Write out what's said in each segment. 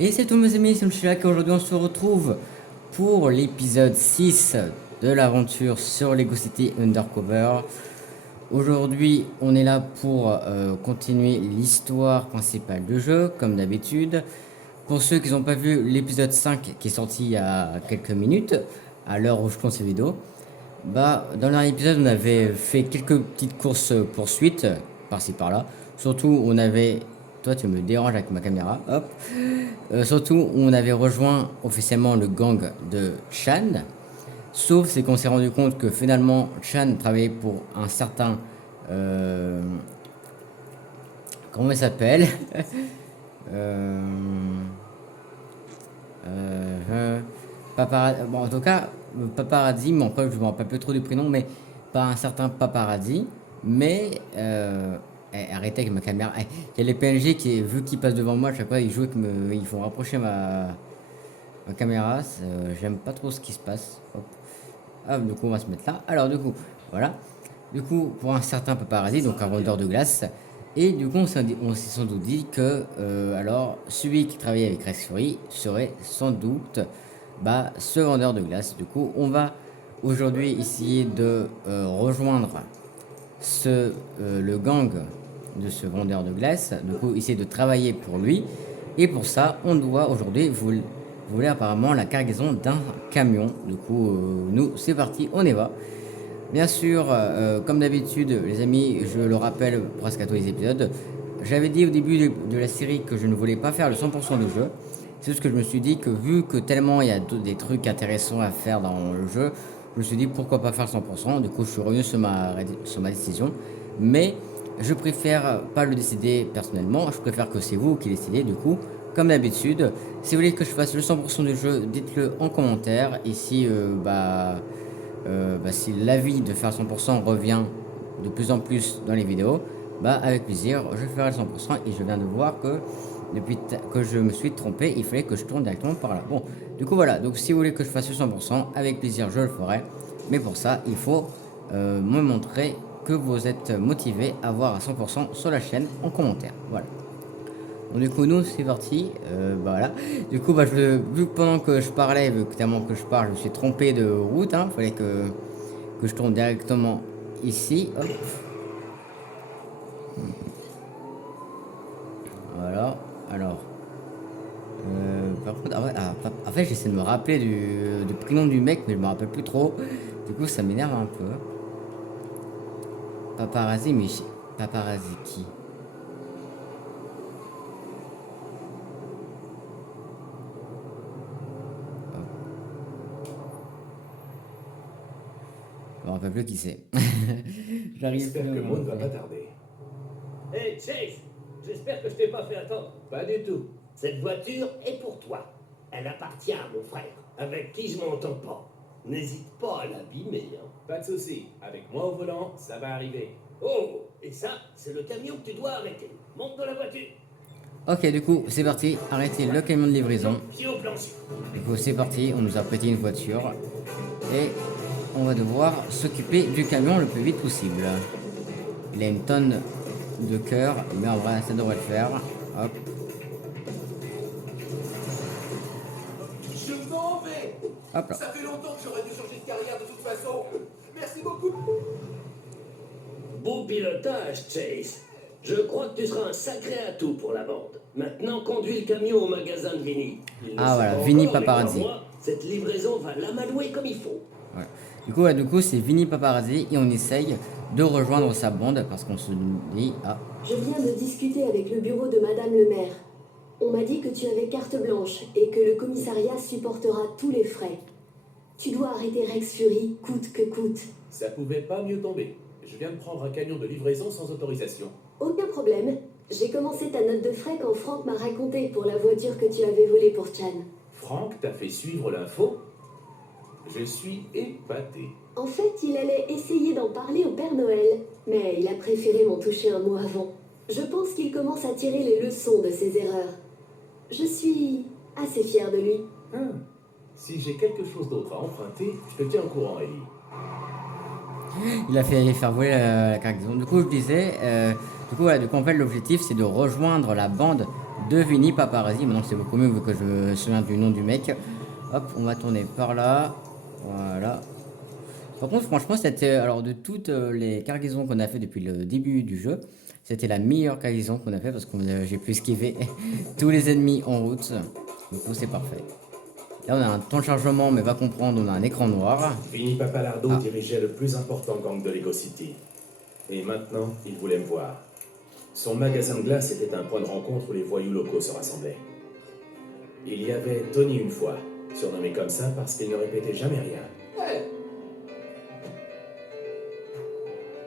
Et c'est tout mes amis, c'est Mchilak et aujourd'hui on se retrouve pour l'épisode 6 de l'aventure sur Lego City Undercover. Aujourd'hui on est là pour continuer l'histoire principale du jeu comme d'habitude. Pour ceux qui n'ont pas vu l'épisode 5 qui est sorti il y a quelques minutes, à l'heure où je tourne cette vidéo, bah, dans le dernier épisode, on avait fait quelques petites courses poursuites, par-ci par-là. Surtout, on avait. Toi, tu me déranges avec ma caméra. Hop. Surtout, on avait rejoint officiellement le gang de Chan. Sauf, c'est qu'on s'est rendu compte que finalement, Chan travaillait pour un certain. euh, Comment il s'appelle? euh, Bon, en tout cas, paparazzi, mais encore, je me rappelle plus trop du prénom, mais pas un certain paparazzi, mais arrêtez avec ma caméra. Il y a les PNG qui, vu qu'ils passent devant moi, à chaque fois ils jouent, ils font rapprocher ma caméra. J'aime pas trop ce qui se passe. Hop. Ah, du coup, on va se mettre là. Alors, du coup, voilà. Du coup, pour un certain paparazzi, donc un rondeur de glace. Et du coup, on s'est sans doute dit que, alors, celui qui travaillait avec Rex Fury serait sans doute bah, ce vendeur de glace. Du coup, on va aujourd'hui essayer de rejoindre le gang de ce vendeur de glace. Du coup, essayer de travailler pour lui. Et pour ça, on doit aujourd'hui voler apparemment la cargaison d'un camion. Du coup, nous, c'est parti, on y va. Bien sûr, comme d'habitude, les amis, je le rappelle presque à tous les épisodes, j'avais dit au début de la série que je ne voulais pas faire le 100% du jeu. C'est juste que je me suis dit que vu que tellement il y a des trucs intéressants à faire dans le jeu, je me suis dit pourquoi pas faire le 100%. Du coup, je suis revenu sur ma décision. Mais je préfère pas le décider personnellement, je préfère que c'est vous qui décidez. Du coup, comme d'habitude, si vous voulez que je fasse le 100% du jeu, dites-le en commentaire. Ici, si l'avis de faire 100% revient de plus en plus dans les vidéos, bah avec plaisir, je ferai le 100% et je viens de voir que depuis que je me suis trompé, il fallait que je tourne directement par là. Bon, du coup voilà, donc si vous voulez que je fasse le 100%, avec plaisir je le ferai. Mais pour ça, il faut me montrer que vous êtes motivé à voir à 100% sur la chaîne en commentaire. Voilà. Donc, du coup, nous, c'est parti. Voilà. Du coup, vu que pendant que je parlais, vu que tellement que je parle, je me suis trompé de route. Il fallait que je tourne directement ici. Hop. Voilà. Alors. Par contre, en fait, j'essaie de me rappeler du prénom du mec, mais je me rappelle plus trop. Du coup, ça m'énerve un peu. Paparazzi, mais paparazzi qui? Je me rappelle plus qui c'est. J'arrive plus J'espère à que me Maud va pas rappeler. tarder. Hey Chase, j'espère que je t'ai pas fait attendre. Pas du tout. Cette voiture est pour toi. Elle appartient à mon frère, avec qui je m'entends pas. N'hésite pas à l'abîmer, hein. Pas de souci. Avec moi au volant, ça va arriver. Oh, et ça, c'est le camion que tu dois arrêter. Monte dans la voiture. Ok, du coup, c'est parti. Arrêtez le camion de livraison. Pied au plancher. Du coup, c'est parti. On nous a prêté une voiture. Et on va devoir s'occuper du camion le plus vite possible. Il a une tonne de cœur, mais en vrai, ça devrait le faire. Hop. Je m'en vais. Hop là. Ça fait longtemps que j'aurais dû changer de carrière de toute façon. Merci beaucoup. Beau pilotage, Chase. Je crois que tu seras un sacré atout pour la bande. Maintenant, conduis le camion au magasin de Vinny. Il ne Ah sait voilà, pas Vinny encore, mais Paparazzi. crois-moi, cette livraison va l'amadouer comme il faut. Ouais. Du coup, c'est Vinny Paparazzi et on essaye de rejoindre sa bande parce qu'on se dit ah. Je viens de discuter avec le bureau de Madame le maire. On m'a dit que tu avais carte blanche et que le commissariat supportera tous les frais. Tu dois arrêter Rex Fury, coûte que coûte. Ça pouvait pas mieux tomber. Je viens de prendre un camion de livraison sans autorisation. Aucun problème. J'ai commencé ta note de frais quand Franck m'a raconté pour la voiture que tu avais volée pour Chan. Franck t'a fait suivre l'info? Je suis épaté. En fait, il allait essayer d'en parler au Père Noël, mais il a préféré m'en toucher un mot avant. Je pense qu'il commence à tirer les leçons de ses erreurs. Je suis assez fière de lui. Si j'ai quelque chose d'autre à emprunter, je te tiens au courant, Ellie. Il a fait faire voler la cargaison. Du coup, je disais, du coup, en fait, l'objectif c'est de rejoindre la bande de Vinny Paparazzi. Maintenant c'est beaucoup mieux vu que je me souviens du nom du mec. Hop, on va tourner par là. Voilà. Par contre, franchement, c'était, alors de toutes les cargaisons qu'on a fait depuis le début du jeu, c'était la meilleure cargaison qu'on a fait parce que j'ai pu esquiver tous les ennemis en route. Du coup, c'est parfait. Là, on a un temps de chargement, mais va comprendre, on a un écran noir. Vinny Papalardo dirigeait le plus important gang de Lego City. Et maintenant, il voulait me voir. Son magasin de glace était un point de rencontre où les voyous locaux se rassemblaient. Il y avait Tony une fois, surnommé comme ça parce qu'il ne répétait jamais rien. Ouais.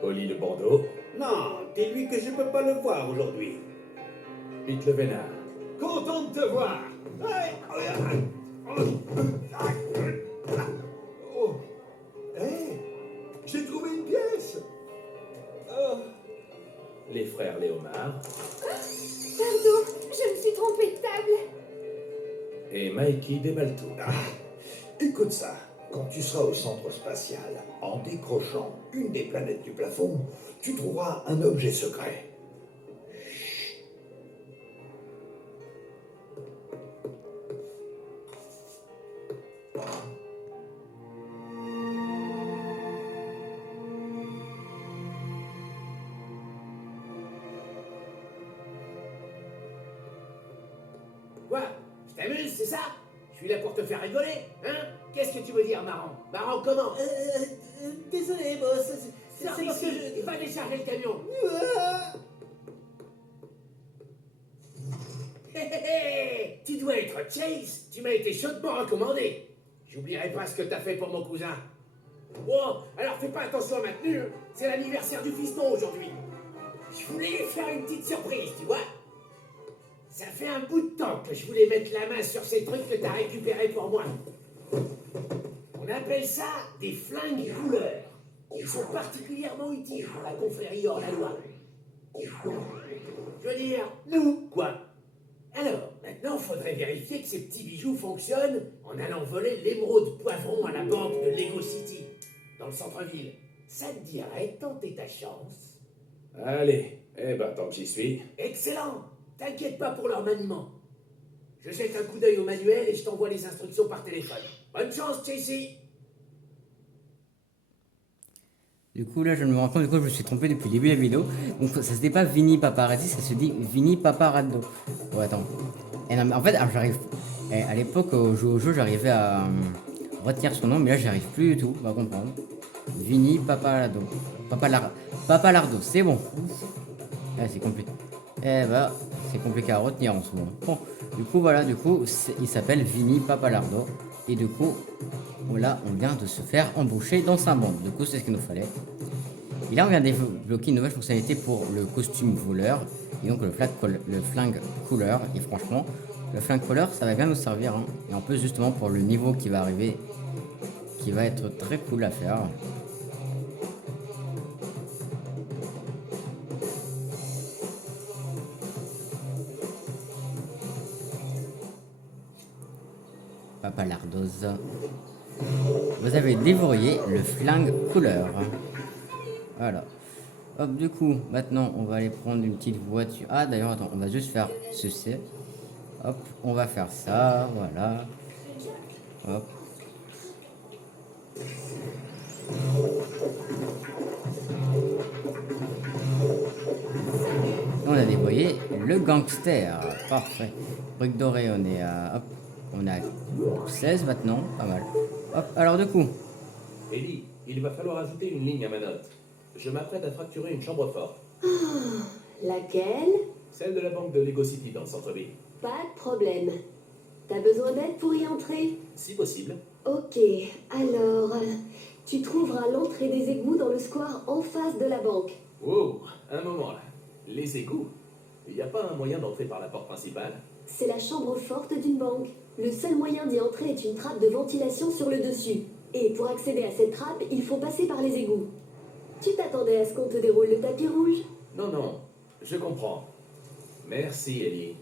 Oli de Bordeaux, Non, dis-lui que je peux pas le voir aujourd'hui. Pete le Vénard, Content de te voir. Oh. Hé, j'ai trouvé une pièce. Oh. les frères Léomard Pardon, je me suis trompée de table. et Mikey Debalto. Écoute ça. Quand tu seras au centre spatial, en décrochant une des planètes du plafond, tu trouveras un objet secret. Quoi? Je t'amuse, c'est ça? Je suis là pour te faire rigoler, hein? Qu'est-ce que tu veux dire, marrant? Marrant comment? Désolé, boss. C'est Sors parce que ici, je... va décharger le camion. Hé hé hé! Tu dois être Chase. Tu m'as été chaudement recommandé. J'oublierai pas ce que t'as fait pour mon cousin. Bon, alors fais pas attention à ma tenue. C'est l'anniversaire du fiston aujourd'hui. Je voulais lui faire une petite surprise, tu vois. Ça fait un bout de temps que je voulais mettre la main sur ces trucs que t'as récupérés pour moi. On appelle ça des flingues couleurs. Ils sont particulièrement utiles pour la confrérie hors la loi. Je veux dire, nous, quoi. Alors, maintenant, faudrait vérifier que ces petits bijoux fonctionnent en allant voler l'émeraude poivron à la banque de Lego City, dans le centre-ville. Ça te dirait de tenter ta chance? Allez, eh ben tant que j'y suis. Excellent! T'inquiète pas pour leur maniement. Je jette un coup d'œil au manuel et je t'envoie les instructions par téléphone. Bonne chance, Chasey! Du coup, là, je me rends compte, du coup, je me suis trompé depuis le début de la vidéo. Donc, ça se dit pas Vinny Paparazzi, ça se dit Vinny Paparazzo. Oh, attends. Et non, mais en fait, alors, j'arrive. À l'époque, au jeu, j'arrivais à retenir son nom, mais là, j'y arrive plus du tout, on va comprendre. Vinny Papalardo. Papalardo, c'est bon. Ah, c'est compliqué. Eh bah, c'est compliqué à retenir en ce moment. Bon, du coup, voilà, il s'appelle Vinny Papalardo. Et du coup, voilà, on vient de se faire embaucher dans sa bande. Du coup, c'est ce qu'il nous fallait. Et là, on vient de débloquer une nouvelle fonctionnalité pour le costume voleur. Et donc, le flingue couleur. Et franchement, le flingue couleur, ça va bien nous servir. Hein. Et en plus, justement, pour le niveau qui va arriver, qui va être très cool à faire. Papalardos. Vous avez déverrouillé le flingue couleur. Voilà. Hop, du coup, maintenant, on va aller prendre une petite voiture. Ah, d'ailleurs, attends, on va juste faire ceci. Hop, on va faire ça, voilà. Hop. On a déployé le gangster. Parfait. Brique dorée, on est à... Hop. On a 16 maintenant, pas mal. Hop, alors du coup. Ellie, il va falloir ajouter une ligne à ma note. Je m'apprête à fracturer une chambre forte. Laquelle? Celle de la banque de Lego City dans le centre-ville. Pas de problème. T'as besoin d'aide pour y entrer? Si possible. Ok, alors, tu trouveras l'entrée des égouts dans le square en face de la banque. Wow, un moment là. Les égouts. Il n'y a pas un moyen d'entrer par la porte principale? C'est la chambre forte d'une banque. Le seul moyen d'y entrer est une trappe de ventilation sur le dessus. Et pour accéder à cette trappe, il faut passer par les égouts. Tu t'attendais à ce qu'on te déroule le tapis rouge? Non, non, je comprends. Merci, Ellie.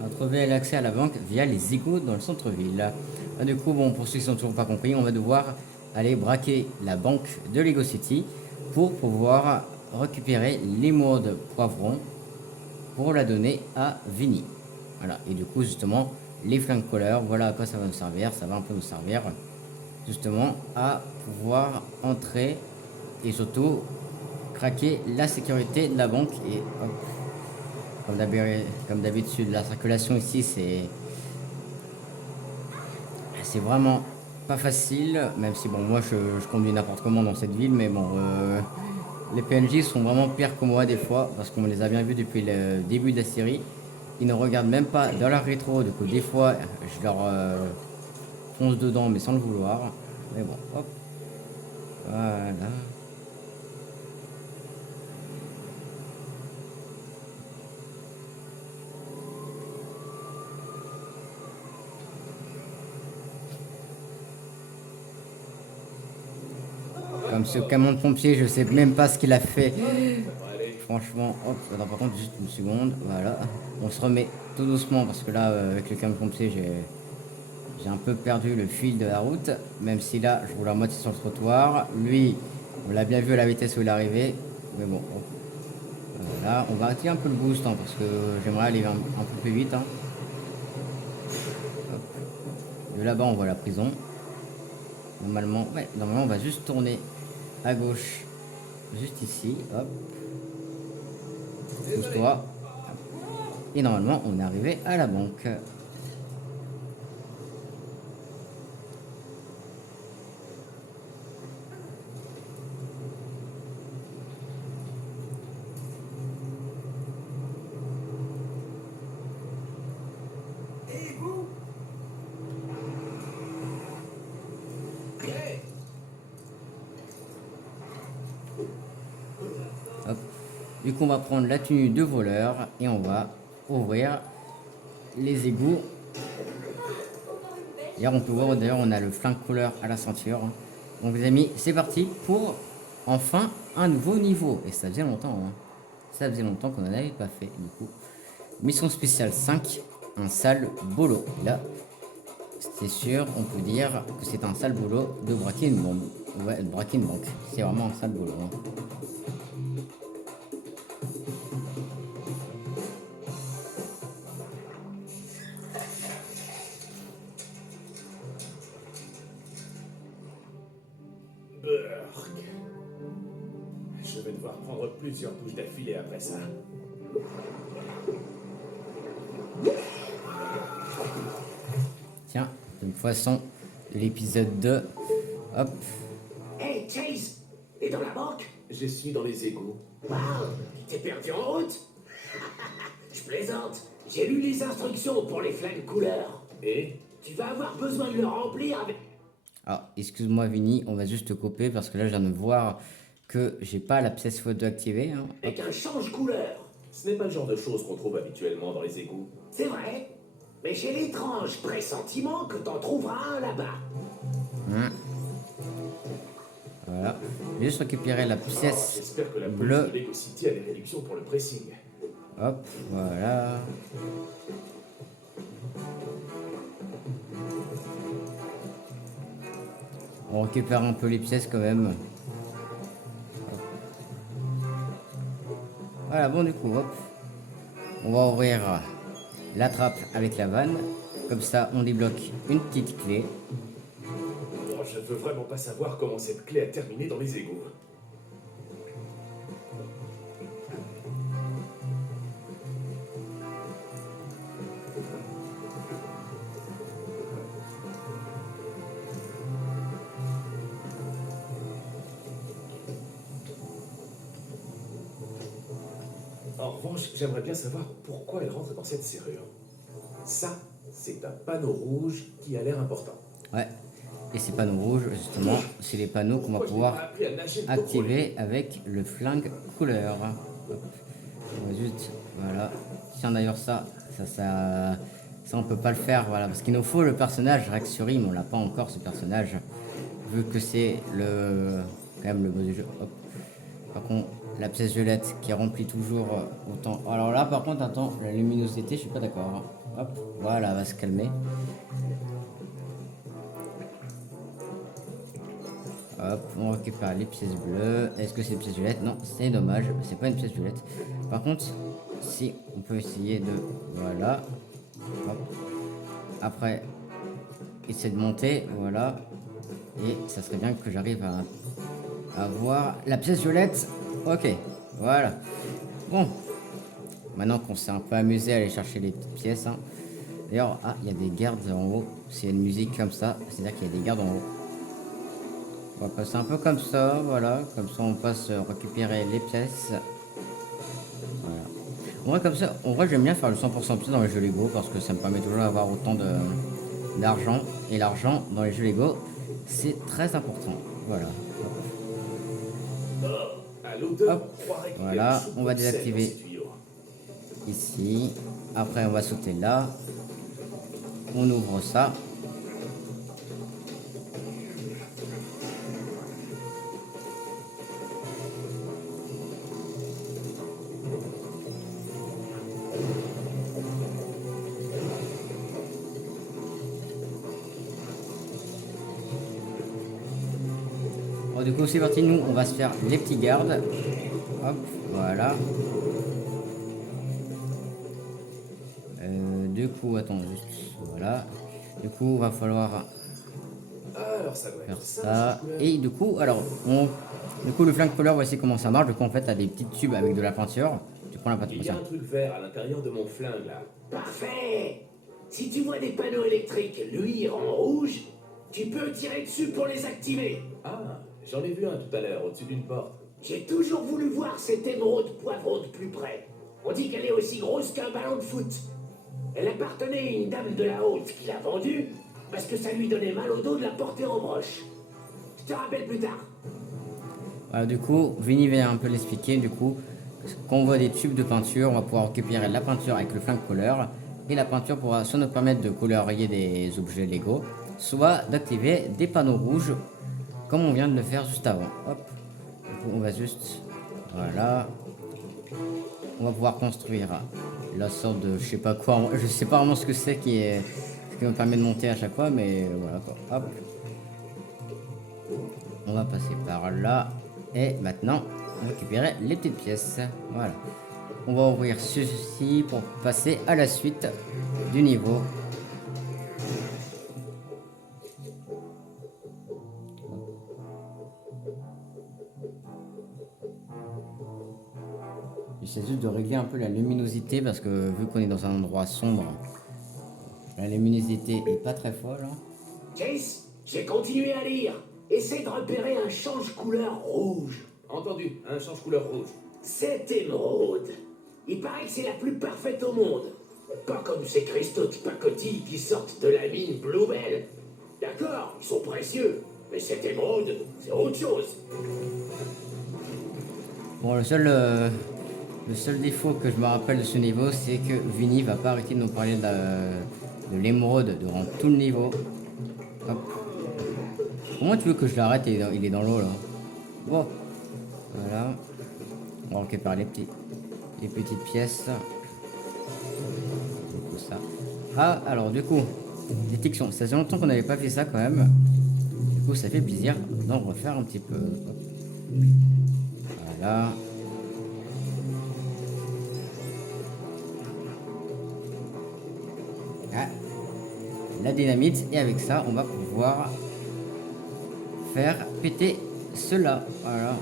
On va trouver l'accès à la banque via les égouts dans le centre-ville. Ah, du coup, bon, pour ceux qui n'ont toujours pas compris, on va devoir aller braquer la banque de Lego City pour pouvoir récupérer l'émeraude de poivron pour la donner à Vinny. Voilà, et du coup justement les flingues couleurs, voilà à quoi ça va nous servir. Ça va un peu nous servir justement à pouvoir entrer et surtout craquer la sécurité de la banque. Et hop, comme d'habitude, la circulation ici c'est vraiment pas facile, même si bon moi je conduis n'importe comment dans cette ville, mais bon les PNJ sont vraiment pires que moi des fois, parce qu'on les a bien vus depuis le début de la série. Ils ne regardent même pas dans leur rétro, du coup des fois je leur fonce dedans mais sans le vouloir. Mais bon, hop, voilà. Comme ce camion de pompier, je sais même pas ce qu'il a fait. Franchement, hop, attends, par contre, juste une seconde, voilà. On se remet tout doucement parce que là, avec le camion de pompier, j'ai un peu perdu le fil de la route. Même si là, je roule à moitié sur le trottoir. Lui, on l'a bien vu à la vitesse où il est arrivé. Mais bon, hop. Voilà, on va attirer un peu le boost hein, parce que j'aimerais aller un peu plus vite. Hein. Hop. De là-bas, on voit la prison. Normalement, ouais, normalement, on va juste tourner à gauche, juste ici, hop. Pousse-toi. Et normalement, on est arrivé à la banque. Hop. Du coup, on va prendre la tenue de voleur et on va ouvrir les égouts. D'ailleurs, on peut voir, d'ailleurs, on a le flingue couleur à la ceinture. Donc, les amis, c'est parti pour enfin un nouveau niveau. Et ça faisait longtemps, hein. Ça faisait longtemps qu'on n'en avait pas fait, du coup. Mission spéciale 5, un sale boulot. Et là, c'est sûr, on peut dire que c'est un sale boulot de braquer une bombe. Ouais, de braquer une banque. C'est vraiment un sale boulot, hein. Je vais devoir prendre plusieurs douches d'affilée après ça. Tiens, de toute façon, l'épisode 2. Hop. Hey, Chase, t'es dans la banque? Je suis dans les égouts. Waouh, t'es perdu en route? Je plaisante. J'ai lu les instructions pour les flingues couleurs. Et Tu vas avoir besoin de le remplir avec... Alors, excuse-moi Vinny, on va juste te couper parce que là, je viens de voir que j'ai pas la pièce photo activée. Hein. avec un change-couleur. ce n'est pas le genre de choses qu'on trouve habituellement dans les égouts. C'est vrai, mais j'ai l'étrange pressentiment que t'en trouveras un là-bas. Voilà. J'ai juste récupéré la Oh, pièce j'espère que la police bleue. de Lego City a des réductions pour le pressing. Hop, voilà. On récupère un peu les pièces quand même. Hop. Voilà, bon du coup, hop. On va ouvrir la trappe avec la vanne. Comme ça, on débloque une petite clé. Oh, je veux vraiment pas savoir comment cette clé a terminé dans les égouts. En revanche, j'aimerais bien savoir pourquoi elle rentre dans cette serrure. Ça, c'est un panneau rouge qui a l'air important. Ouais. Et ces panneaux rouges, justement, c'est les panneaux qu'on va Pourquoi je n'ai pouvoir pas appris à nager le activer avec le flingue couleur. Hop. On va juste, voilà. Tiens d'ailleurs ça on peut pas le faire, voilà, parce qu'il nous faut le personnage Rex Fury, mais on l'a pas encore ce personnage, vu que c'est quand même le boss du jeu. Hop. Par contre, la pièce violette qui remplit toujours autant. Alors là, par contre, attends, la luminosité, je suis pas d'accord. Hop, voilà, elle va se calmer. Hop, on récupère les pièces bleues. Est-ce que c'est une pièce violette? Non, c'est dommage, c'est pas une pièce violette. Par contre, si on peut essayer de... Voilà. Hop. Après, essayer de monter, voilà. Et ça serait bien que j'arrive à avoir la pièce violette. Ok, voilà. Bon, maintenant qu'on s'est un peu amusé à aller chercher les petites pièces. Hein. D'ailleurs, ah, il y a des gardes en haut. C'est une musique comme ça, c'est-à-dire qu'il y a des gardes en haut. On va passer un peu comme ça, voilà. Comme ça, on passe récupérer les pièces. Voilà. En vrai, comme ça, en vrai, j'aime bien faire le 100% pièces dans les jeux Lego parce que ça me permet toujours d'avoir autant d'argent. Et l'argent dans les jeux Lego, c'est très important. Voilà. À l'odeur, Hop. on croirait qu'il y a Voilà, une soupe on va de sel dans désactiver ces tuyaux. ici. Après, on va sauter là. On ouvre ça. Bon, du coup, c'est parti. Nous, on va se faire les petits gardes. Hop, voilà. Du coup, attends, juste, voilà. Du coup, va falloir Alors ça doit faire être ça. cette couleur. Et du coup, alors, du coup, le flingue couleur, voici comment ça marche. Du coup, en fait, t'as des petits tubes avec de la peinture. Tu prends la peinture. Il y a un truc vert à l'intérieur de mon flingue là. Parfait. Si tu vois des panneaux électriques luire en rouge, tu peux tirer dessus pour les activer. Ah, j'en ai vu un tout à l'heure au-dessus d'une porte. J'ai toujours voulu voir cette émeraude poivron de plus près. On dit qu'elle est aussi grosse qu'un ballon de foot. Elle appartenait à une dame de la haute qui l'a vendue parce que ça lui donnait mal au dos de la porter en broche. Je te rappelle plus tard. Voilà, du coup, Vinny vient un peu l'expliquer. Du coup, quand on voit des tubes de peinture, on va pouvoir récupérer la peinture avec le flingue couleur. Et la peinture pourra soit nous permettre de colorier des objets Lego, soit d'activer des panneaux rouges, comme on vient de le faire juste avant. Hop. Du coup, on va juste... Voilà. On va pouvoir construire la sorte de... Je sais pas quoi. Je sais pas vraiment ce que c'est qui me permet de monter à chaque fois, mais voilà quoi. Hop. On va passer par là. Et maintenant, on va récupérer les petites pièces. Voilà. On va ouvrir ceci pour passer à la suite du niveau. J'essaie juste de régler un peu la luminosité parce que vu qu'on est dans un endroit sombre, la luminosité est pas très folle. Hein. Chase, j'ai continué à lire. Essaie de repérer un change-couleur rouge. Entendu, un change couleur rouge. Cette émeraude. Il paraît que c'est la plus parfaite au monde. Pas comme ces cristaux de pacotille qui sortent de la mine Bluebell. D'accord, ils sont précieux. Mais cette émeraude, c'est autre chose. Bon, le seul défaut que je me rappelle de ce niveau, c'est que Vinny va pas arrêter de nous parler de l'émeraude durant tout le niveau. Hop. Comment tu veux que je l'arrête? Il est dans l'eau là. Bon. Voilà. On va récupérer les petites pièces. Du coup, ça. Ah, alors du coup, détection. Ça fait longtemps qu'on n'avait pas fait ça quand même. Du coup, ça fait plaisir d'en refaire un petit peu. Hop. Voilà. Ah, la dynamite. Et avec ça, on va pouvoir faire péter cela. Voilà.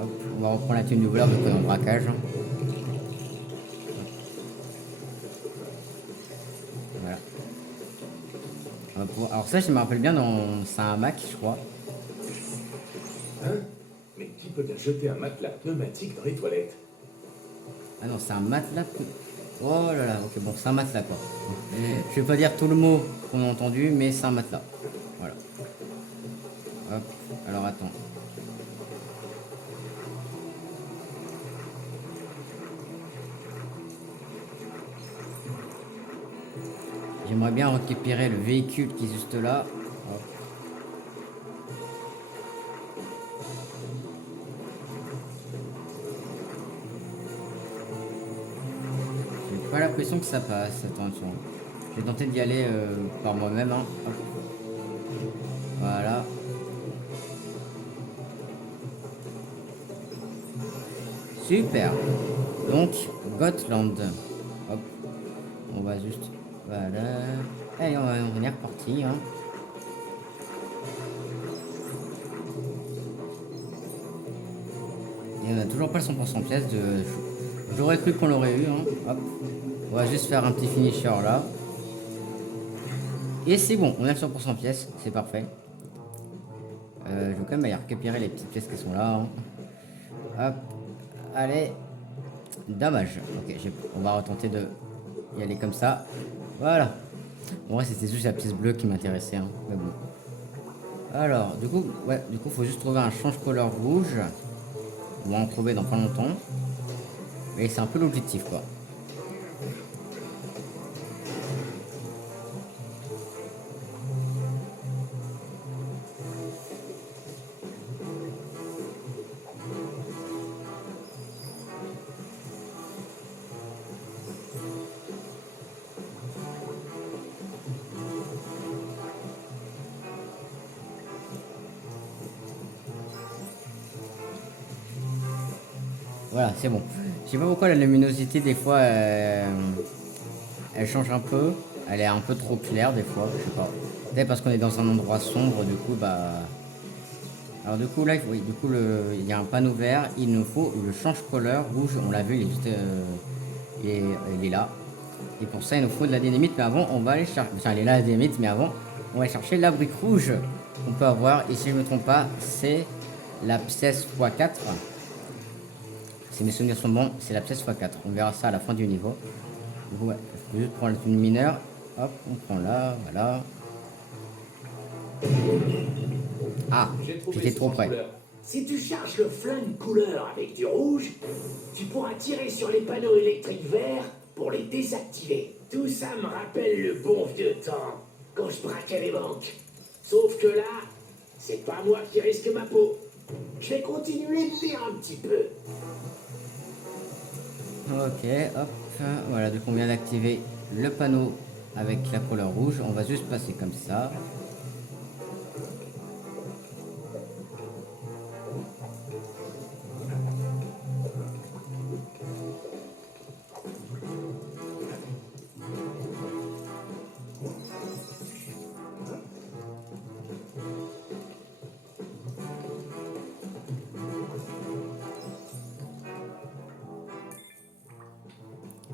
Hop, on va reprendre la tenue de voleur de dans le braquage. Voilà. Alors ça, je me rappelle bien dans... C'est un Mac, je crois. Hein? Mais qui peut bien jeter un matelas pneumatique dans les toilettes? Ah non, c'est un matelas... Oh là là, ok, bon, c'est un matelas, quoi. Je vais pas dire tout le mot qu'on a entendu, mais c'est un matelas. Voilà. Hop, alors attends. J'aimerais bien récupérer le véhicule qui est juste là. Hop. J'ai pas l'impression que ça passe. Attention. Je vais tenter d'y aller par moi-même. Hein. Hop. Voilà. Super. Donc, Gotland. Hop. On va juste... Voilà. Allez, on est reparti. Hein. Et on a toujours pas le 100% pièce de... J'aurais cru qu'on l'aurait eu. Hein. Hop. On va juste faire un petit finisher là. Et c'est bon, on a le 100% pièce. C'est parfait. Je vais quand même aller récupérer les petites pièces qui sont là. Hein. Hop. Allez. Dommage. Ok, on va retenter de y aller comme ça. Voilà. En vrai, c'était juste la pièce bleue qui m'intéressait. Hein. Mais bon. Alors, du coup, faut juste trouver un change-couleur rouge. On va en trouver dans pas longtemps. Et c'est un peu l'objectif, quoi. Voilà, c'est bon. Je sais pas pourquoi la luminosité des fois elle change un peu. Elle est un peu trop claire des fois, je sais pas. Peut-être parce qu'on est dans un endroit sombre, du coup bah. Alors du coup là, oui, du coup il y a un panneau vert. Il nous faut le change-couleur rouge. On l'a vu, il est juste, il est là. Et pour ça, il nous faut de la dynamite. Mais avant, on va aller chercher. Enfin, il est là la dynamite, mais avant, on va aller chercher la brique rouge qu'on peut avoir. Et si je me trompe pas, c'est la pièce x4. Si mes souvenirs sont bons, c'est la pièce x4. On verra ça à la fin du niveau. Donc, ouais, je peux juste prendre une mineure. Hop, on prend là, voilà. Ah, j'étais trop près. Si tu charges le flingue couleur avec du rouge, tu pourras tirer sur les panneaux électriques verts pour les désactiver. Tout ça me rappelle le bon vieux temps, quand je braquais les banques. Sauf que là, c'est pas moi qui risque ma peau. Je vais continuer de lire un petit peu. Ok, hop, voilà, donc on vient d'activer le panneau avec la couleur rouge. On va juste passer comme ça.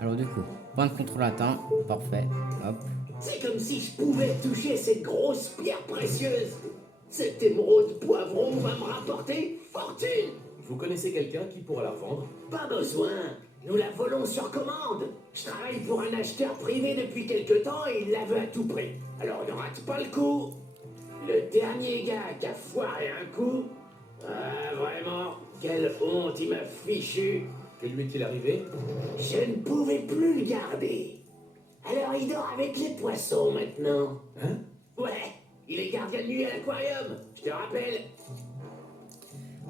Alors du coup, point de contrôle atteint, parfait, hop. C'est comme si je pouvais toucher cette grosse pierre précieuse. Cette émeraude poivron va me rapporter fortune. Vous connaissez quelqu'un qui pourra la revendre? Pas besoin. Nous la volons sur commande. Je travaille pour un acheteur privé depuis quelque temps et il la veut à tout prix. Alors ne rate pas le coup. Le dernier gars qui a foiré un coup... Ah, vraiment, quelle honte il m'a fichu. Que lui est-il arrivé? Je ne pouvais plus le garder. Alors il dort avec les poissons maintenant. Hein? Ouais, il est gardien de nuit à l'aquarium, je te rappelle.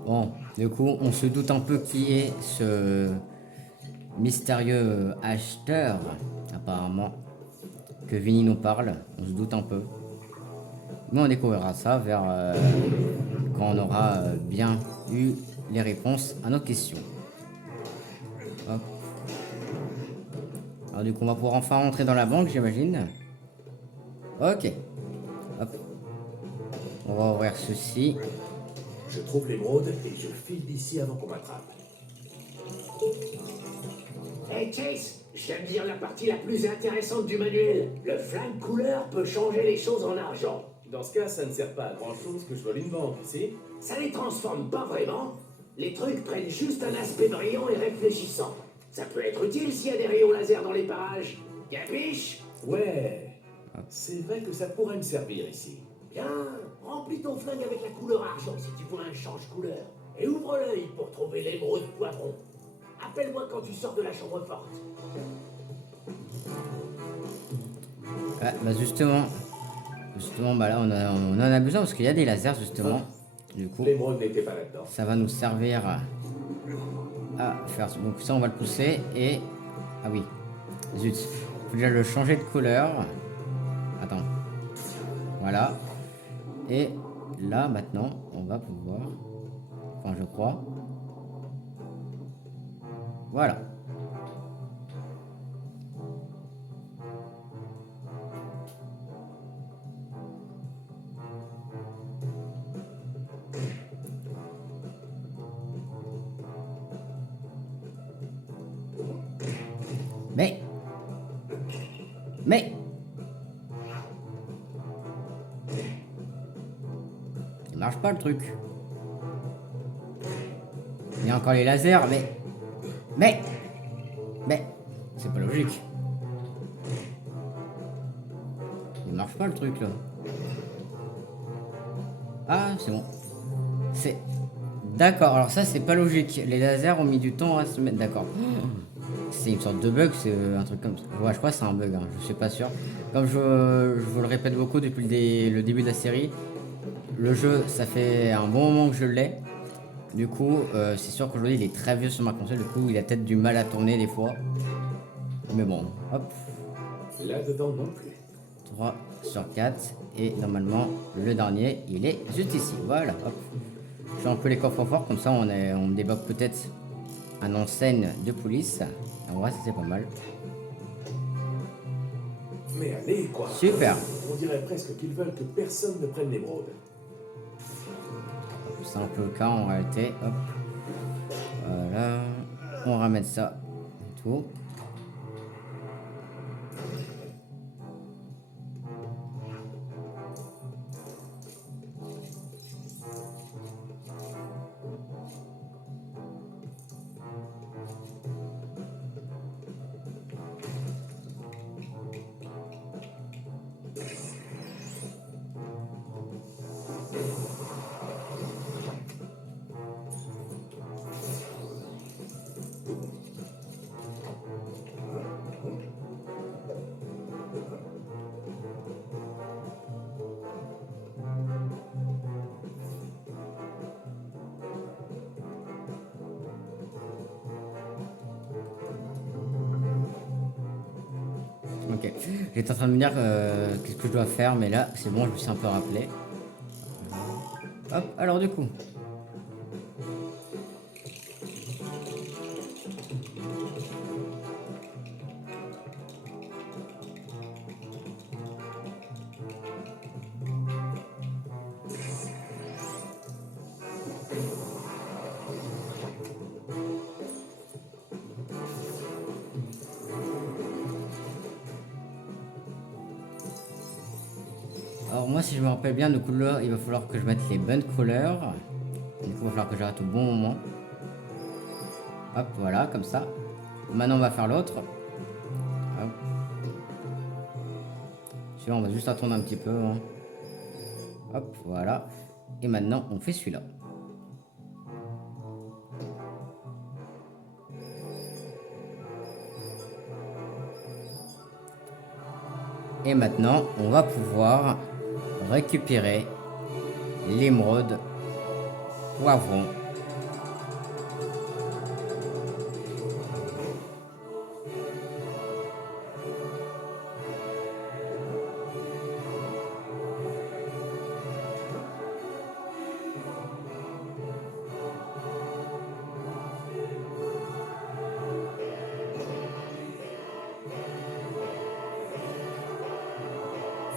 Bon, du coup, on se doute un peu qui est ce mystérieux acheteur, apparemment, que Vinny nous parle. On se doute un peu. Mais on découvrira ça vers quand on aura bien eu les réponses à nos questions. Hop. Alors du coup, on va pouvoir enfin rentrer dans la banque, j'imagine. Ok. Hop. On va ouvrir ceci. Je trouve l'émeraude et je file d'ici avant qu'on m'attrape. Hey Chase, je viens de dire la partie la plus intéressante du manuel. Le flingue couleur peut changer les choses en argent. Dans ce cas, ça ne sert pas à grand-chose que je vole une banque, ici. Ça les transforme pas vraiment. Les trucs prennent juste un aspect brillant et réfléchissant. Ça peut être utile s'il y a des rayons laser dans les parages. Capiche? Ouais, c'est vrai que ça pourrait me servir ici. Bien, remplis ton flingue avec la couleur argent si tu vois un change-couleur. Et ouvre l'œil pour trouver l'émeraude poivron. Appelle-moi quand tu sors de la chambre forte. Ah, bah justement, bah là on en a besoin parce qu'il y a des lasers justement. Du coup, L'émeraude n'était pas là-dedans. ça va nous servir à faire ça. Donc ça on va le pousser et... Ah oui, zut. Faut déjà le changer de couleur. Attends. Voilà. Et là maintenant, on va pouvoir... Enfin je crois. Voilà. Mais... Il marche pas le truc. Il y a encore les lasers, mais... C'est pas logique. Il marche pas le truc là. Ah, c'est bon. C'est... D'accord, alors ça c'est pas logique. Les lasers ont mis du temps à se mettre... D'accord. C'est une sorte de bug, c'est un truc comme ça. Ouais, je crois que c'est un bug, hein, je suis pas sûr. Comme je vous le répète beaucoup depuis le début de la série, le jeu, ça fait un bon moment que je l'ai. Du coup, c'est sûr qu'aujourd'hui, il est très vieux sur ma console. Du coup, il a peut-être du mal à tourner des fois. Mais bon, hop. Là-dedans non plus. 3 sur 4. Et normalement, le dernier, il est juste ici. Voilà, hop. Je fais un peu les coffres forts, comme ça, on débloque peut-être un enseigne de police. En vrai, ça c'est pas mal. Mais allez, quoi. Super. On dirait presque qu'ils veulent que personne ne prenne l'émeraude. C'est un peu le cas en réalité. Hop. Voilà. On ramène ça. Et tout. Ok, j'étais en train de me dire qu'est-ce que je dois faire, mais là c'est bon, je me suis un peu rappelé. Hop, alors du coup. Alors moi si je me rappelle bien de couleurs, il va falloir que je mette les bonnes couleurs. Du coup il va falloir que j'arrête au bon moment. Hop, voilà, comme ça. Maintenant on va faire l'autre. Hop. Celui-là on va juste attendre un petit peu. Hein. Hop, voilà. Et maintenant on fait celui-là. Et maintenant on va pouvoir récupérer l'émeraude poivron.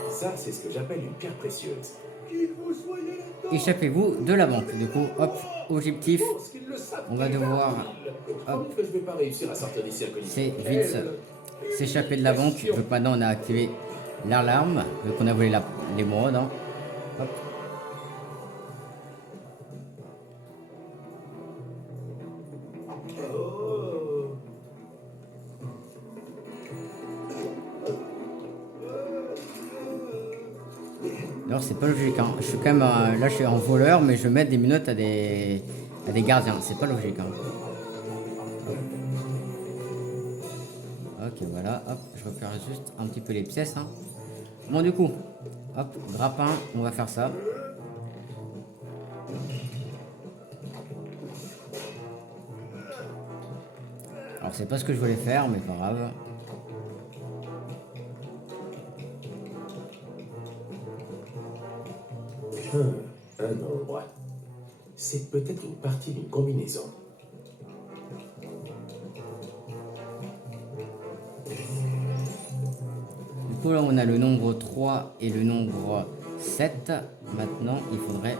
Ça, c'est ce que j'appelle une pierre précieuse. Échappez-vous de la banque. Du coup, hop, objectif. On va devoir Hop. Que je vais pas réussir à sortir d'ici incognito. c'est vite s'échapper de la banque. Vu que maintenant on a activé l'alarme, vu qu'on a volé l'émeraude. Hein. Hop. Alors c'est pas logique, hein. Je suis quand même là je suis en voleur mais je mets des menottes à des gardiens, c'est pas logique. Hein. Ok voilà, hop, je repère juste un petit peu les pièces. Hein. Bon du coup, hop, grappin, on va faire ça. Alors c'est pas ce que je voulais faire mais pas grave. Un ombre. C'est peut-être une partie d'une combinaison. Du coup là on a le nombre 3 et le nombre 7. Maintenant il faudrait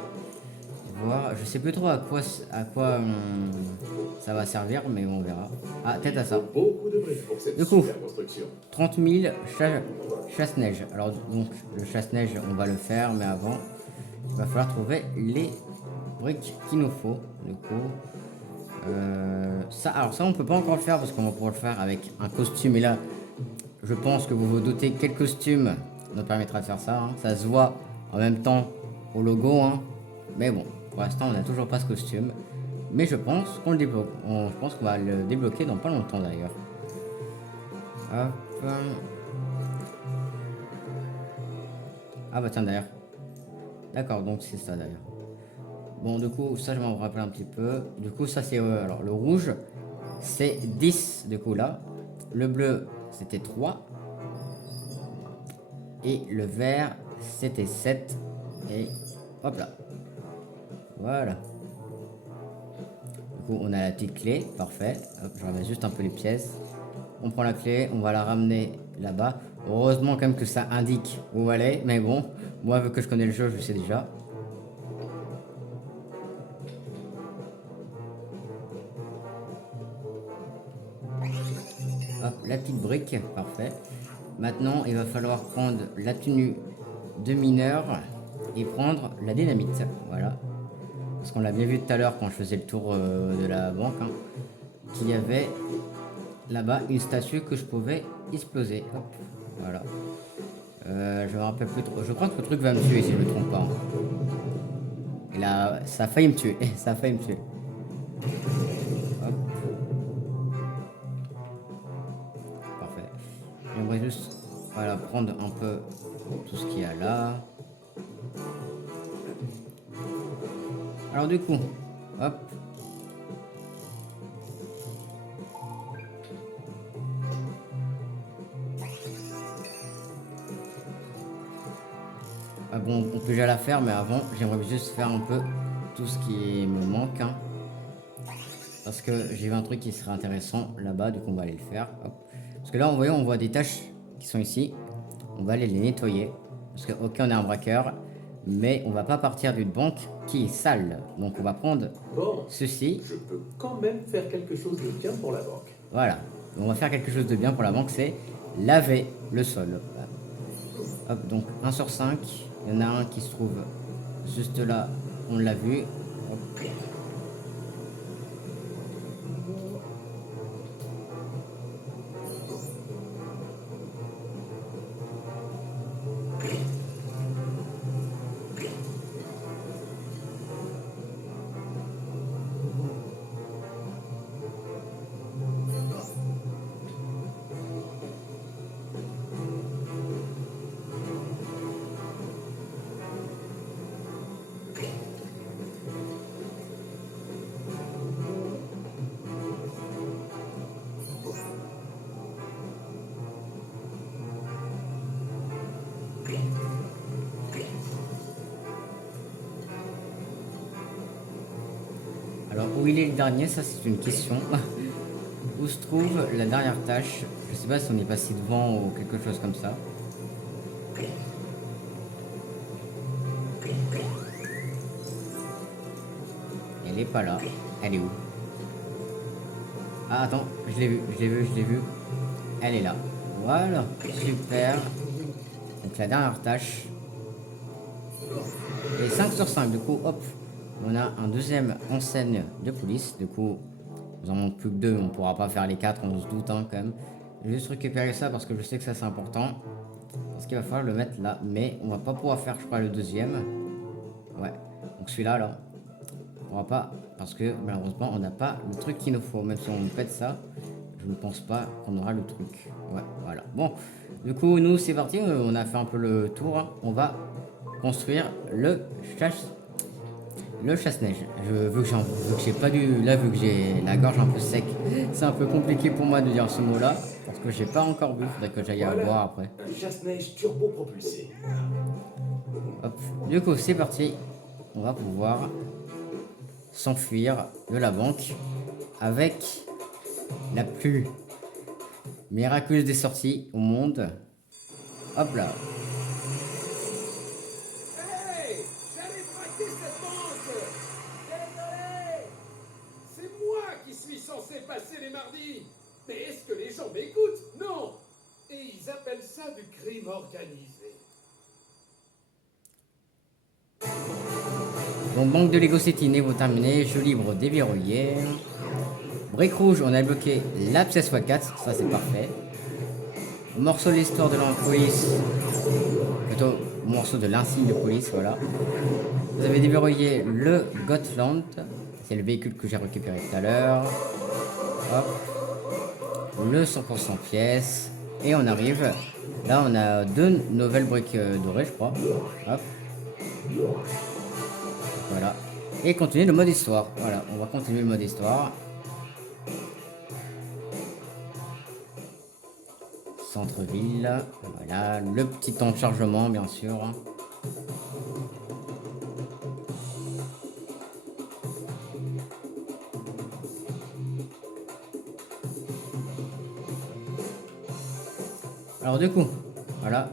voir, je sais plus trop à quoi ça va servir, mais on verra. Ah, tête à ça. Beaucoup de briques pour cette Du coup, super construction. 30 000 chasse-neige. Alors donc le chasse-neige on va le faire, mais avant il va falloir trouver les briques qu'il nous faut. Du coup ça, alors ça on peut pas encore le faire parce qu'on va pouvoir le faire avec un costume. Et là je pense que vous vous doutez quel costume nous permettra de faire ça, hein. Ça se voit en même temps au logo, hein. Mais bon, pour l'instant on n'a toujours pas ce costume, mais je pense qu'on le débloque. Je pense qu'on va le débloquer dans pas longtemps d'ailleurs. Hop. Ah bah tiens d'ailleurs. D'accord, donc c'est ça d'ailleurs. Bon, du coup ça je m'en rappelle un petit peu. Du coup ça c'est alors le rouge c'est 10 du coup là. Le bleu c'était 3. Et le vert c'était 7. Et hop là. Voilà. Du coup on a la petite clé, parfait. Hop, je remets juste un peu les pièces. On prend la clé, on va la ramener là-bas. Heureusement quand même que ça indique où elle est, mais bon, moi vu que je connais le jeu, je sais déjà. Hop, la petite brique, parfait. Maintenant, il va falloir prendre la tenue de mineur et prendre la dynamite, voilà. Parce qu'on l'a bien vu tout à l'heure quand je faisais le tour de la banque, hein, qu'il y avait là-bas une statue que je pouvais exploser. Hop, voilà. Je me rappelle plus trop. Je crois que le truc va me tuer si je me trompe pas, hein. Et là, ça a failli me tuer. Ça a failli me tuer. Hop. Parfait. J'aimerais juste voilà, prendre un peu tout ce qu'il y a là. Alors du coup, hop. Ah bon, on peut déjà la faire, mais avant, j'aimerais juste faire un peu tout ce qui me manque, hein. Parce que j'ai vu un truc qui serait intéressant là-bas, donc on va aller le faire. Hop. Parce que là, on voit des tâches qui sont ici. On va aller les nettoyer. Parce que, ok, on est un braqueur, mais on va pas partir d'une banque qui est sale. Donc on va prendre Bon, ceci. je peux quand même faire quelque chose de bien pour la banque. Voilà. On va faire quelque chose de bien pour la banque, c'est laver le sol. Hop, donc 1 sur 5. Il y en a un qui se trouve juste là, on l'a vu. Hop. Alors, où il est le dernier, ça c'est une question. Où se trouve la dernière tâche? Je sais pas si on est passé devant ou quelque chose comme ça. Elle est pas là. Elle est où? Ah attends, je l'ai vu. Elle est là. Voilà, super. Donc la dernière tâche. Et 5 sur 5, du coup, hop. On a un deuxième enseigne de police. Du coup, nous en manque plus que 2. On pourra pas faire les 4, on se doute, hein, quand même. Je vais juste récupérer ça parce que je sais que ça c'est important. Parce qu'il va falloir le mettre là. Mais on va pas pouvoir faire, je crois, le deuxième. Ouais. Donc celui-là, là. On pourra pas. Parce que malheureusement, on n'a pas le truc qu'il nous faut. Même si on pète ça, je ne pense pas qu'on aura le truc. Ouais, voilà. Bon. Du coup, nous, c'est parti. On a fait un peu le tour, hein. On va construire le chasse-neige. Vu que j'ai pas du. Là, vu que j'ai la gorge un peu sec, c'est un peu compliqué pour moi de dire ce mot-là. Parce que j'ai pas encore bu. Faudrait que j'aille à boire après. Un chasse-neige turbo-propulsé. Hop. Du coup, c'est parti. On va pouvoir s'enfuir de la banque avec la plus miraculeuse des sorties au monde. Hop là. Hey! J'allais braquer cette banque! Désolé! C'est moi qui suis censé passer les mardis! Mais est-ce que les gens m'écoutent? Non! Et ils appellent ça du crime organisé. Donc banque de Lego City, niveau terminé, jeu libre déverrouillé. Brique rouge, on a bloqué la pièce x4, ça c'est parfait. Morceau de l'histoire de la police, plutôt morceau de l'insigne de police, voilà. Vous avez déverrouillé le Gotland, c'est le véhicule que j'ai récupéré tout à l'heure. Hop. Le 100% pièces. Et on arrive, là on a 2 nouvelles briques dorées je crois. Hop. Voilà. Et continuer le mode histoire. Voilà, on va continuer le mode histoire. Centre-ville. Voilà, le petit temps de chargement bien sûr. Alors du coup, voilà.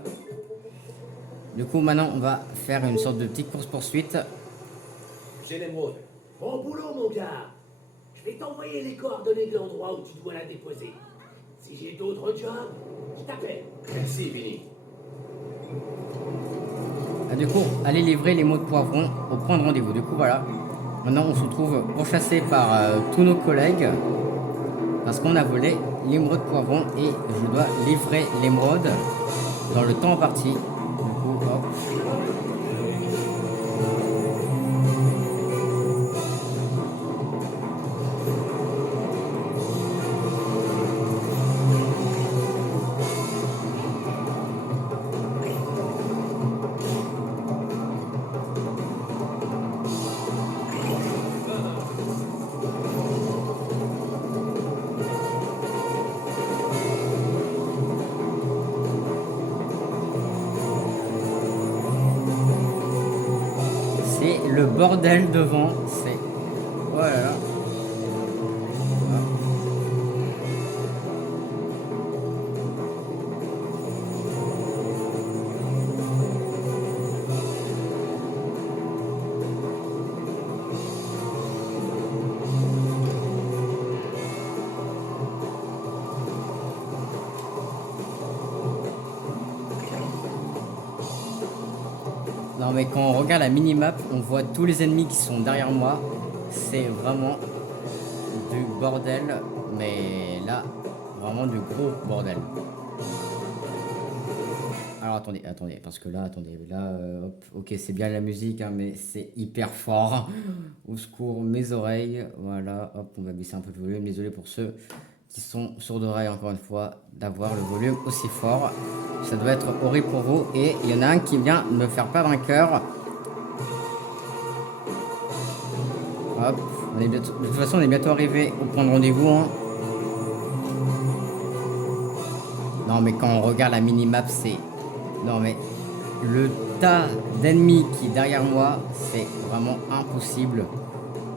Du coup maintenant on va faire une sorte de petite course-poursuite. J'ai l'émeraude. Bon boulot, mon gars. Je vais t'envoyer les coordonnées de l'endroit où tu dois la déposer. Si j'ai d'autres jobs, je t'appelle. Merci, Vinny. Ah, du coup, allez livrer les mots de poivron au point de rendez-vous. Du coup, voilà. Maintenant, on se retrouve pourchassé par tous nos collègues parce qu'on a volé l'émeraude poivron et je dois livrer l'émeraude dans le temps imparti. Du coup, hop. C'est le bordel devant, c'est... Voilà. Non mais quand on regarde la minimap, on voit tous les ennemis qui sont derrière moi. C'est vraiment du bordel, mais là, vraiment du gros bordel. Alors attendez, parce que là, hop, ok, c'est bien la musique, hein, mais c'est hyper fort. Au secours, mes oreilles, voilà, hop, on va baisser un peu le volume. Désolé pour ceux qui sont sourds d'oreille, encore une fois, d'avoir le volume aussi fort. Ça doit être horrible pour vous. Et il y en a un qui vient me faire perdre un cœur. Hop, de toute façon, on est bientôt arrivé au point de rendez-vous. Hein. Non, mais quand on regarde la minimap, c'est... Non, mais le tas d'ennemis qui est derrière moi, c'est vraiment impossible.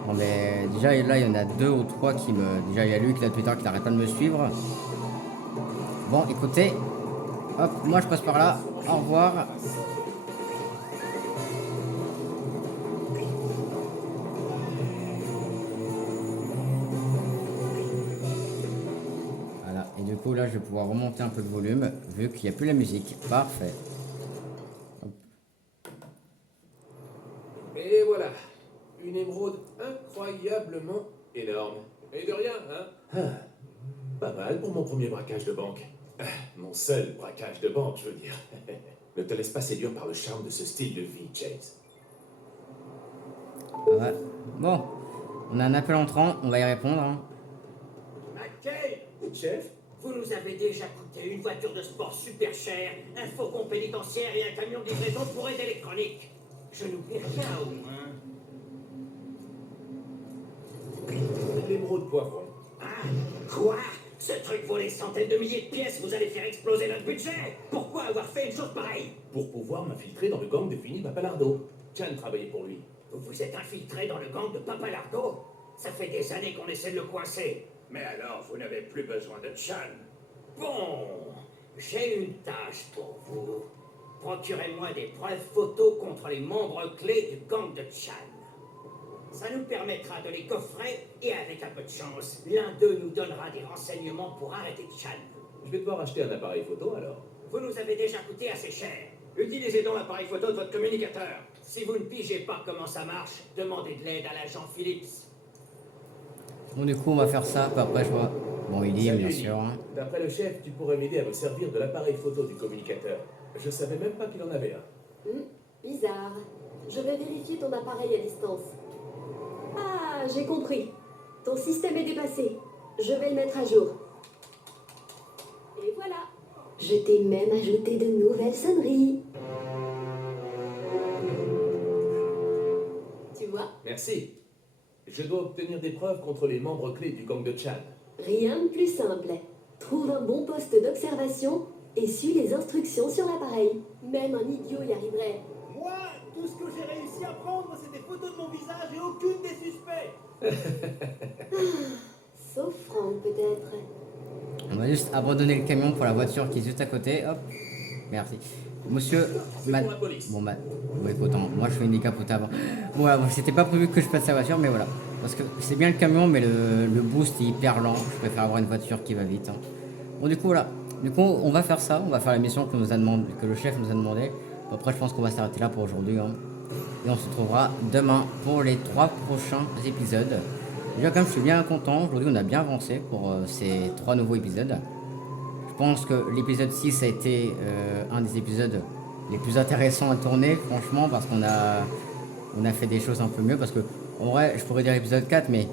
Non, mais déjà, là, il y en a 2 ou 3 qui me... Déjà, il y a lui qui l'a Twitter qui n'arrête pas de me suivre. Bon, écoutez. Hop, moi, je passe par là. Au revoir. Voilà, et du coup, là, je vais pouvoir remonter un peu le volume, vu qu'il n'y a plus la musique. Parfait. Hop. Et voilà. Une émeraude incroyablement énorme. Et de rien, hein? Pas mal pour mon premier braquage de banque. Mon seul braquage de banque, je veux dire. Ne te laisse pas séduire par le charme de ce style de vie, Chase. Ouais. Bon, on a un appel entrant, on va y répondre. Hein. McKay, Chef? vous nous avez déjà coûté une voiture de sport super chère, un faucon pénitentiaire et un camion de livraison pour aide électronique. Je n'oublie rien au moins. L'émeraude poivron. Ah, quoi? Ce truc vaut des centaines de milliers de pièces, vous allez faire exploser notre budget. Pourquoi avoir fait une chose pareille? Pour pouvoir m'infiltrer dans le gang de Vinny Papalardo. Chan travaillait pour lui. Vous êtes infiltré dans le gang de Papalardo? Ça fait des années qu'on essaie de le coincer. Mais alors, vous n'avez plus besoin de Chan. Bon, j'ai une tâche pour vous. Procurez-moi des preuves photos contre les membres clés du gang de Chan. Ça nous permettra de les coffrer et avec un peu de chance, l'un d'eux nous donnera des renseignements pour arrêter Chan. Je vais devoir acheter un appareil photo alors. Vous nous avez déjà coûté assez cher. Utilisez donc l'appareil photo de votre communicateur. Si vous ne pigez pas comment ça marche, demandez de l'aide à l'agent Phillips. Bon, du coup, on va faire ça. Puis après, je vois. Bon, il dit, Salut, bien Ellie. sûr. Hein. D'après le chef, tu pourrais m'aider à me servir de l'appareil photo du communicateur. Je savais même pas qu'il en avait un. Bizarre. Je vais vérifier ton appareil à distance. Ah, j'ai compris. Ton système est dépassé. Je vais le mettre à jour. Et voilà. Je t'ai même ajouté de nouvelles sonneries. Tu vois, Merci. Je dois obtenir des preuves contre les membres clés du gang de Chan. rien de plus simple. Trouve un bon poste d'observation et suis les instructions sur l'appareil. Même un idiot y arriverait. Moi, tout ce que j'ai réussi à prendre, c'est des photos de mon visage et aucune des suspects. Sauf Franck, peut-être. On va juste abandonner le camion pour la voiture qui est juste à côté. Hop. Merci. Monsieur. C'est pour la police. Bon, bon, écoute, moi je fais une décapotable. Bon, voilà, bon, c'était pas prévu que je passe la voiture, mais voilà. Parce que c'est bien le camion, mais le boost est hyper lent. Je préfère avoir une voiture qui va vite. Hein. Bon, du coup, voilà. Du coup, on va faire ça. On va faire la mission que le chef nous a demandé. Après, je pense qu'on va s'arrêter là pour aujourd'hui. Hein. Et on se retrouvera demain pour les 3 prochains épisodes. Déjà, comme je suis bien content, aujourd'hui on a bien avancé pour ces 3 nouveaux épisodes. Je pense que l'épisode 6 a été un des épisodes les plus intéressants à tourner, franchement, parce qu'on a fait des choses un peu mieux. Parce que, en vrai, je pourrais dire l'épisode 4, mais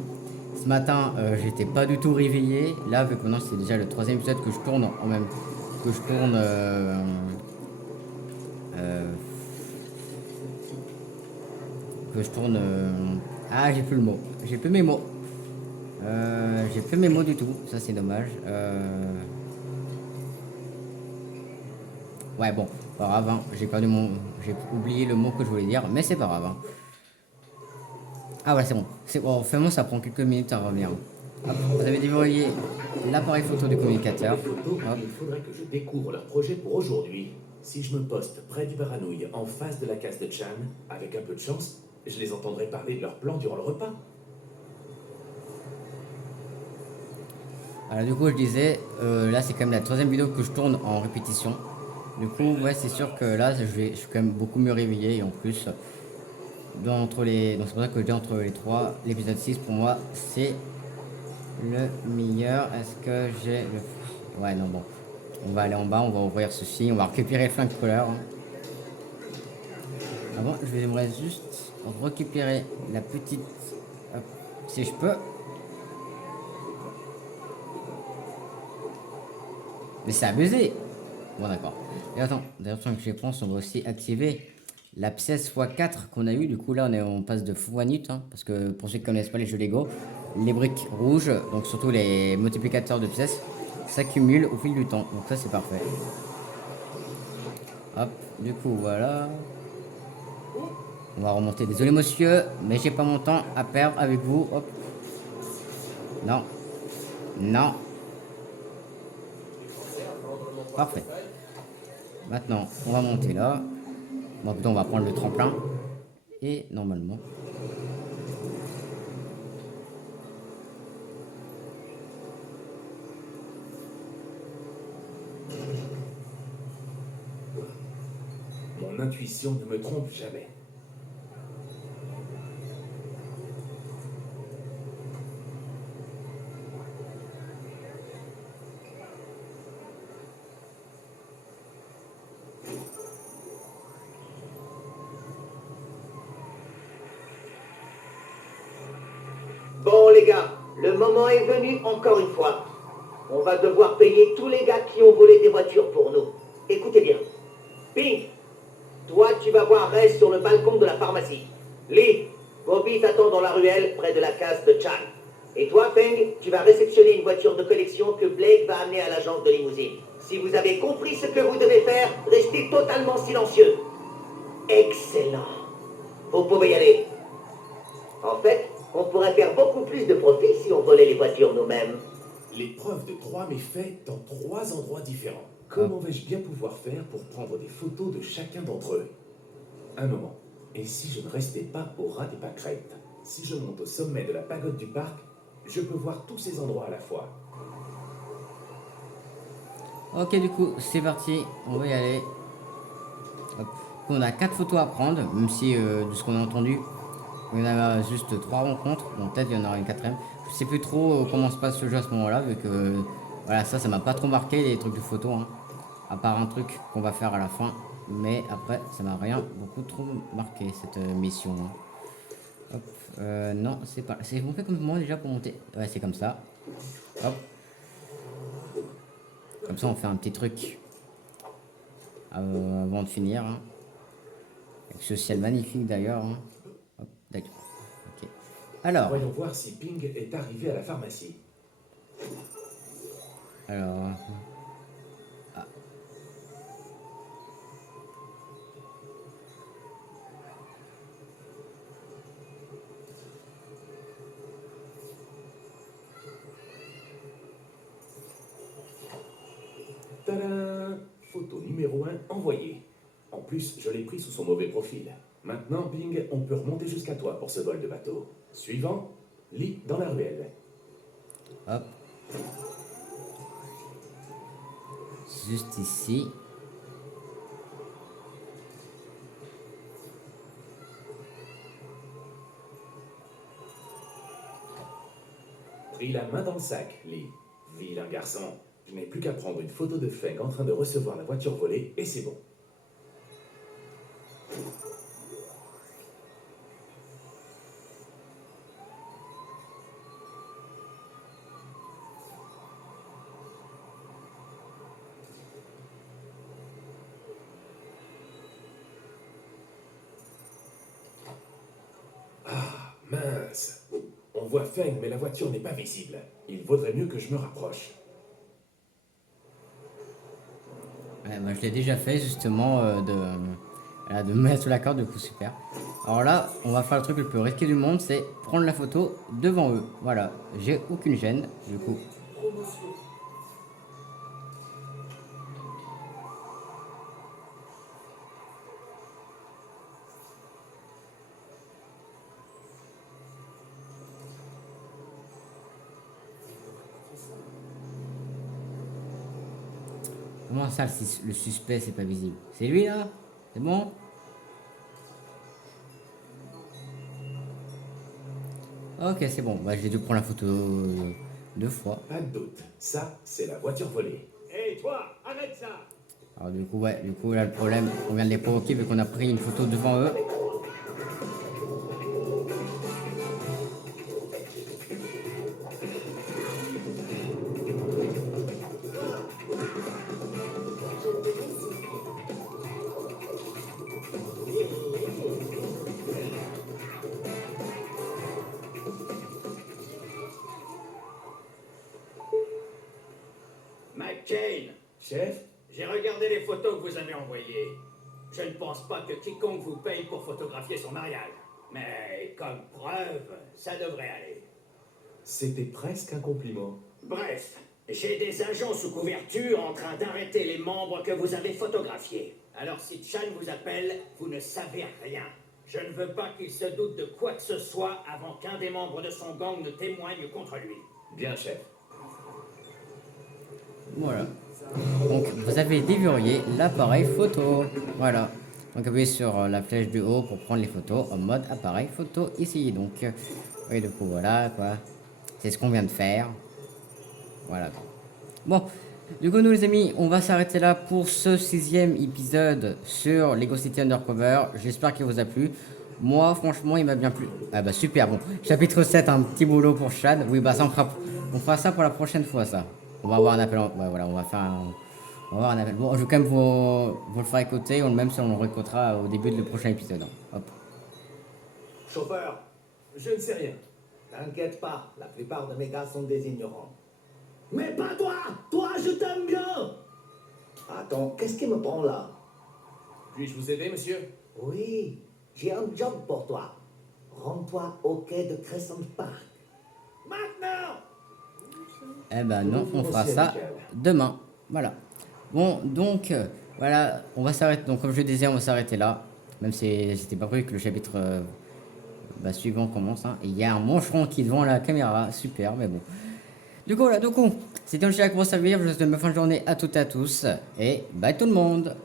ce matin, j'étais pas du tout réveillé. Là, vu que maintenant c'est déjà le 3e épisode que je tourne, en même que je tourne. Ah, j'ai plus le mot. J'ai plus mes mots. J'ai plus mes mots du tout. Ça, c'est dommage. Ouais, bon, pas grave. Hein. J'ai oublié le mot que je voulais dire, mais c'est pas grave. Hein. Ah ouais, c'est bon. Bon, finalement, ça prend quelques minutes à revenir. Hop, vous avez déverrouillé l'appareil photo du communicateur. Les photos, Hop. il faudrait que je découvre leur projet pour aujourd'hui. Si je me poste près du Baranouille, en face de la case de Chan, avec un peu de chance, je les entendrai parler de leur plan durant le repas. Alors du coup je disais, là c'est quand même la 3e vidéo que je tourne en répétition. Du coup ouais c'est sûr que là je suis quand même beaucoup mieux réveillé et en plus donc c'est pour ça que je dis entre les 3, l'épisode 6 pour moi c'est le meilleur. Est-ce que j'ai le... Ouais non bon, on va aller en bas, on va ouvrir ceci, on va récupérer le flingue couleur. Hein. Ah bon, j'aimerais juste récupérer la petite... Hop, si je peux. Mais c'est abusé. Bon d'accord. Et attends, d'ailleurs que j'y pense, on va aussi activer la pièce x4 qu'on a eu. Du coup là on passe de x8 hein, parce que pour ceux qui connaissent pas les jeux Lego, les briques rouges, donc surtout les multiplicateurs de pièces, s'accumulent au fil du temps. Donc ça c'est parfait. Hop, du coup voilà. On va remonter. Désolé monsieur, mais j'ai pas mon temps à perdre avec vous. Hop. Non. Non. Parfait. Maintenant, on va monter là. Bon, plutôt, on va prendre le tremplin. Et normalement... Mon intuition ne me trompe jamais. Bon les gars, le moment est venu encore une fois. On va devoir payer tous les gars qui ont volé des voitures pour nous. Écoutez bien. Pink, toi tu vas voir Ray sur le balcon de la pharmacie. Lee, Bobby t'attend dans la ruelle près de la case de Chan. Et toi, Peng, tu vas réceptionner une voiture de collection que Blake va amener à l'agence de limousine. Si vous avez compris ce que vous devez faire, restez totalement silencieux. Excellent. Vous pouvez y aller. En fait, on pourrait faire beaucoup plus de profit si on volait les voitures nous-mêmes. L'épreuve de 3 méfaits dans 3 endroits différents. Comment vais-je bien pouvoir faire pour prendre des photos de chacun d'entre eux? Un moment. Et si je ne restais pas au ras des pâquerettes? Si je monte au sommet de la pagode du parc, je peux voir tous ces endroits à la fois. Ok, du coup, c'est parti. On va y aller. Hop. On a 4 photos à prendre, même si de ce qu'on a entendu, il y en a juste 3 rencontres. Bon, peut-être il y en aura une quatrième. Je sais plus trop comment se passe ce jeu à ce moment-là, vu que voilà, ça m'a pas trop marqué les trucs de photos, hein. À part un truc qu'on va faire à la fin, mais après, ça m'a rien beaucoup trop marqué cette mission, hein. Hop, non, c'est pas. On fait comment déjà pour monter? Ouais, c'est comme ça. Hop. Comme ça, on fait un petit truc avant de finir, hein. Avec ce ciel magnifique d'ailleurs, hein. Hop, d'accord. Ok. Alors. Voyons voir si Ping est arrivé à la pharmacie. Alors. Ah. Tadam! Photo numéro 1 envoyée. En plus, je l'ai pris sous son mauvais profil. Maintenant, Ping, on peut remonter jusqu'à toi pour ce vol de bateau. Suivant, lis dans la ruelle. Hop. Juste ici. Pris la main dans le sac, Lee. Vilain garçon. Je n'ai plus qu'à prendre une photo de Feng en train de recevoir la voiture volée et c'est bon. Ah, mince. On voit Feng, mais la voiture n'est pas visible. Il vaudrait mieux que je me rapproche. Ouais, moi je l'ai déjà fait justement voilà, de me mettre sous la corde, du coup super. Alors là, on va faire le truc le plus risqué du monde, c'est prendre la photo devant eux. Voilà, j'ai aucune gêne, du coup. Comment ça, le suspect, c'est pas visible? C'est lui là? C'est bon? Ok, c'est bon. Bah, j'ai dû prendre la photo 2 fois. Pas de doute. Ça, c'est la voiture volée. Hé, toi, arrête ça! Alors du coup, ouais, là, le problème, on vient de les provoquer vu qu'on a pris une photo devant eux. McCain, Chef? j'ai regardé les photos que vous avez envoyées. Je ne pense pas que quiconque vous paye pour photographier son mariage. Mais comme preuve, ça devrait aller. C'était presque un compliment. Bref, j'ai des agents sous couverture en train d'arrêter les membres que vous avez photographiés. Alors si Chan vous appelle, vous ne savez rien. Je ne veux pas qu'il se doute de quoi que ce soit avant qu'un des membres de son gang ne témoigne contre lui. Bien, chef. Voilà. Donc vous avez déverrouillé l'appareil photo. Voilà. Donc appuyez sur la flèche du haut pour prendre les photos en mode appareil photo ici. Donc oui, du coup voilà quoi. C'est ce qu'on vient de faire. Voilà. Bon, du coup nous les amis, on va s'arrêter là pour ce 6e épisode sur Lego City Undercover. J'espère qu'il vous a plu. Moi franchement il m'a bien plu. Ah bah super bon. Chapitre 7, un petit boulot pour Chad. Oui bah ça on fera ça pour la prochaine fois ça. On va avoir un appel. Ouais, voilà, on va avoir un appel. Bon, je vais quand même vous le faire écouter, ou même si on le réécoutera au début du prochain épisode. Hop. Chauffeur, je ne sais rien. T'inquiète pas, la plupart de mes gars sont des ignorants. Mais pas toi! Toi, je t'aime bien! Attends, qu'est-ce qui me prend là? Puis-je vous aider, monsieur? Oui, j'ai un job pour toi. Rends-toi au quai de Crescent Park. Maintenant! Eh ben non, on fera ça demain. Voilà. Bon, donc, voilà, on va s'arrêter. Donc, comme je le disais, on va s'arrêter là. Même si c'était pas prévu que le chapitre suivant commence. Hein. Il y a un mancheron qui est devant la caméra. Super, mais bon. Du coup, voilà, c'était le chien pour servir. Je vous souhaite une bonne fin de journée à toutes et à tous. Et bye tout le monde.